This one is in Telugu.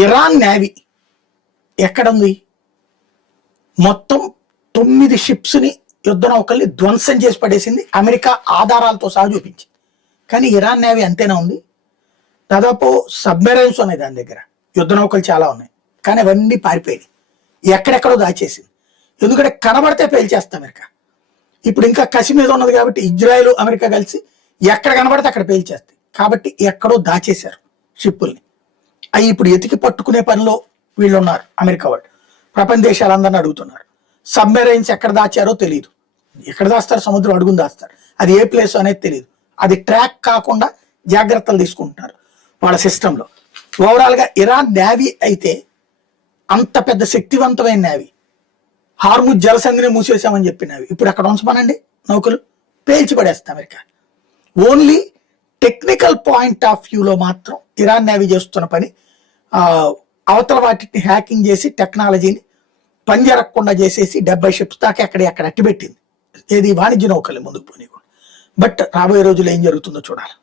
ఇరాన్ నేవీ ఎక్కడుంది? మొత్తం 9 షిప్స్ని యుద్ధ నౌకల్ని ధ్వంసం చేసి పడేసింది, అమెరికా ఆధారాలతో సహా చూపించింది. కానీ ఇరాన్ నేవీ అంతేనా ఉంది? దాదాపు సబ్మెరైన్స్ ఉన్నాయి దాని దగ్గర, యుద్ధ నౌకలు చాలా ఉన్నాయి, కానీ అవన్నీ పారిపోయినాయి, ఎక్కడెక్కడో దాచేసింది. ఎందుకంటే కనబడితే పేల్చేస్తాం అమెరికా. ఇప్పుడు ఇంకా కసి మీద ఉన్నది కాబట్టి ఇజ్రాయెల్ అమెరికా కలిసి ఎక్కడ కనబడితే అక్కడ పేల్చేస్తాయి. కాబట్టి ఎక్కడో దాచేశారు షిప్పుల్ని. అవి ఇప్పుడు ఎతికి పట్టుకునే పనిలో వీళ్ళు ఉన్నారు, అమెరికా వాళ్ళు. ప్రపంచ దేశాలందరినీ అడుగుతున్నారు. సబ్మెరైన్స్ ఎక్కడ దాచారో తెలియదు, ఎక్కడ దాస్తారు, సముద్రం అడుగుని దాస్తారు, అది ఏ ప్లేస్ అనేది తెలియదు. అది ట్రాక్ కాకుండా జాగ్రత్తలు తీసుకుంటున్నారు వాళ్ళ సిస్టంలో. ఓవరాల్గా ఇరాన్ నేవీ అయితే అంత పెద్ద శక్తివంతమైన నేవీ, హార్ముజ్ జలసంధిని మూసేసామని చెప్పినవి ఇప్పుడు అక్కడ ఉంచమనండి నౌకలు, పేల్చి పడేస్తాం America. Only technical point of వ్యూలో మాత్రం ఇరాన్ నేవీ చేస్తున్న పని అవతల వాటిని హ్యాకింగ్ చేసి టెక్నాలజీని పనిజరగకుండా చేసేసి 70 షిప్స్ దాకా అక్కడ అట్టిపెట్టింది. ఏది వాణిజ్య నౌకలు ముందుకు పోనీ. బట్ రాబోయే రోజుల్లో ఏం జరుగుతుందో చూడాలి.